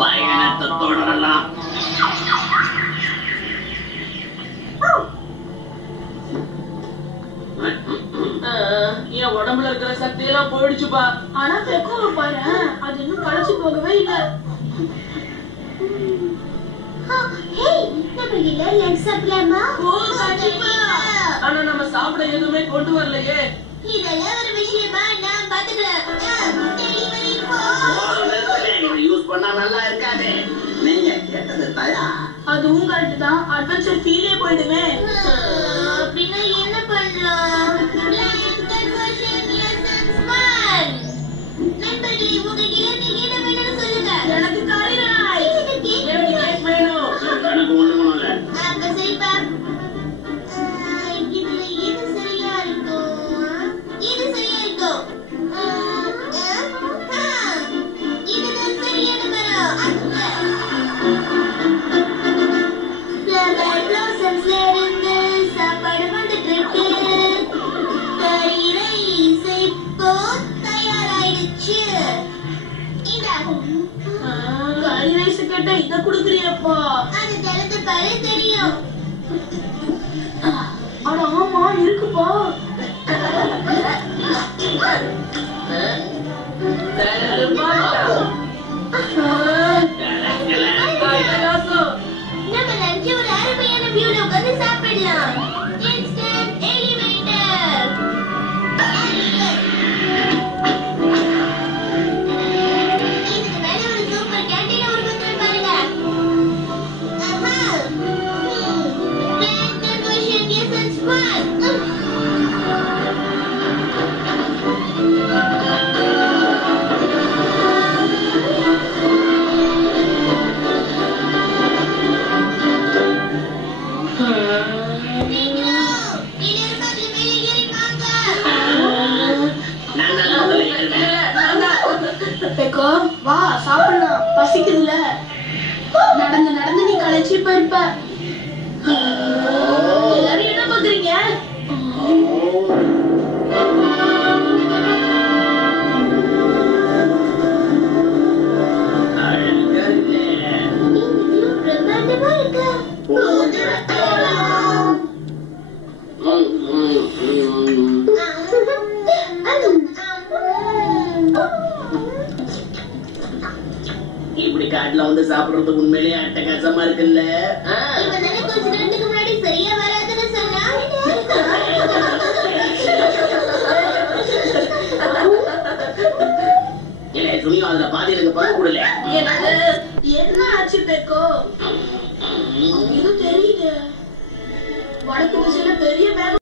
பயணத்தை தொடரலாம். என் உடம்புல இருக்கிற சக்தி எல்லாம் போயிடுச்சுப்பா. ஆனா பெக்கோவை பாரு, அது இன்னும் களைச்சு போகவே இல்ல. ஆனா நம்ம சாப்பிட எதுவுமே கொண்டு வரலையே. இதெல்லாம் ஒரு விஷயமா? நான் பாத்துக்கிறேன். யூஸ் பண்ணா நல்லா இருக்காது. நீங்க கேட்டது தயா. அதுவும் கரெக்ட் தான். அட்வென்ச்சர் ஃபீலே போயிடுமே. அப்படின்னா என்ன பண்ணலாம்? நண்பர்களே, உங்களுக்கு என்ன வேணும்னு சொல்லுங்க. எனக்கு காரிராய். எனக்கு கேக் வேணும். எனக்கு ஒண்ணும் இல்ல. அப்ப சரிப்பா. இதுல எது சரியா இருக்கும்? இது சரியா இருக்கும். இதுதான் சரியான மரம். ஃப்ளவர் பிளாசம்ஸ்ல இருந்து சாப்பாடு வந்துட்டு இருக்கு. கறி இப்போ தயாராயிடுச்சு. கறி ரைஸ் கேட்டா இத குடுக்குறியப்பா? அது திறந்து பாரு, தெரியும். அட ஆமா, இருக்குப்பா. நம்ம லஞ்ச் ஒரு அருமையான வியூல உட்கார்ந்து சாப்பிடலாம். Instant elevator. இதுக்கு மேல ஒரு சூப்பர் கேண்டீன் உருவாக்குறேன் பாருங்க. Plant conversion essence 1. பெக்கோ, வா சாப்பிடலாம். பசிக்குதுல. நடந்து நடந்து நீ களைச்சி போயிருப்ப. எல்லாரும் என்ன பாக்குறீங்க? பிரம்மாண்டமா இருக்கு. இப்படி காட்டுல வந்து சாப்பிடுறது உண்மையிலேயே அட்டகாசமா இருக்குல்ல. கொஞ்ச நேரத்துக்கு முன்னாடி சரியா வராதுன்னு சொன்னா துணியும் அதுல பாதி எனக்கு பங்கு கொடுல. என்ன ஆச்சு பெக்கோ? இது தெரியுது. வடக்கு திசையில பெரிய மேகம்